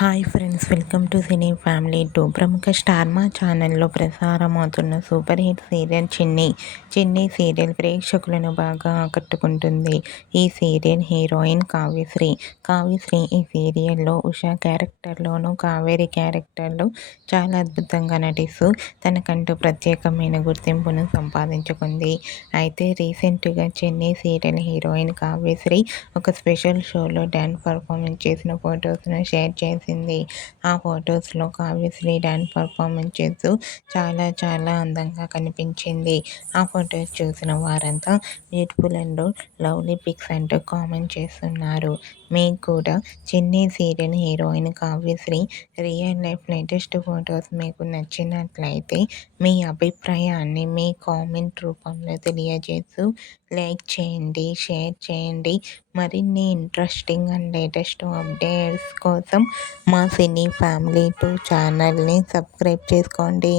Hi friends, welcome to cine family 2. ప్రముఖ star మా ఛానల్లో ప్రసారమవుతున్న సూపర్ హిట్ సీరియల్ చిన్ని సీరియల్ ప్రేక్షకులను బాగా ఆకట్టుకుంటుంది. ఈ సీరియల్ హీరోయిన్ కావ్యశ్రీ ఈ సీరియల్లో ఉషా క్యారెక్టర్లోనూ, కావేరి క్యారెక్టర్లో చాలా అద్భుతంగా నటిస్తూ తనకంటూ ప్రత్యేకమైన గుర్తింపును సంపాదించుకుంది. అయితే రీసెంట్గా చిన్ని సీరియల్ హీరోయిన్ కావ్యశ్రీ ఒక స్పెషల్ షోలో డ్యాన్స్ పర్ఫార్మెన్స్ చేసిన ఫొటోస్ను షేర్ చేసింది. ఆ ఫొటోస్లో కావ్యశ్రీ డ్యాన్స్ పర్ఫార్మెన్స్ చేస్తూ చాలా చాలా అందంగా కనిపించింది. ఆ ఫొటోస్ చూసిన వారంతా బ్యూటిఫుల్ అండ్ లవ్లీ పిక్స్ అంటూ కామెంట్ చేస్తున్నారు. మీకు కూడా చిన్ని serial heroine Kavyasri real life latest photos మీకు నచ్చినట్లయితే మీ అభిప్రాయాన్ని మీ కామెంట్ రూపంలో తెలియజేస్తూ లైక్ చేయండి, షేర్ చేయండి. మరిన్ని ఇంట్రెస్టింగ్ అండ్ లేటెస్ట్ అప్డేట్స్ కోసం మా సినీ ఫ్యామిలీ 2 ఛానల్ని సబ్స్క్రైబ్ చేసుకోండి.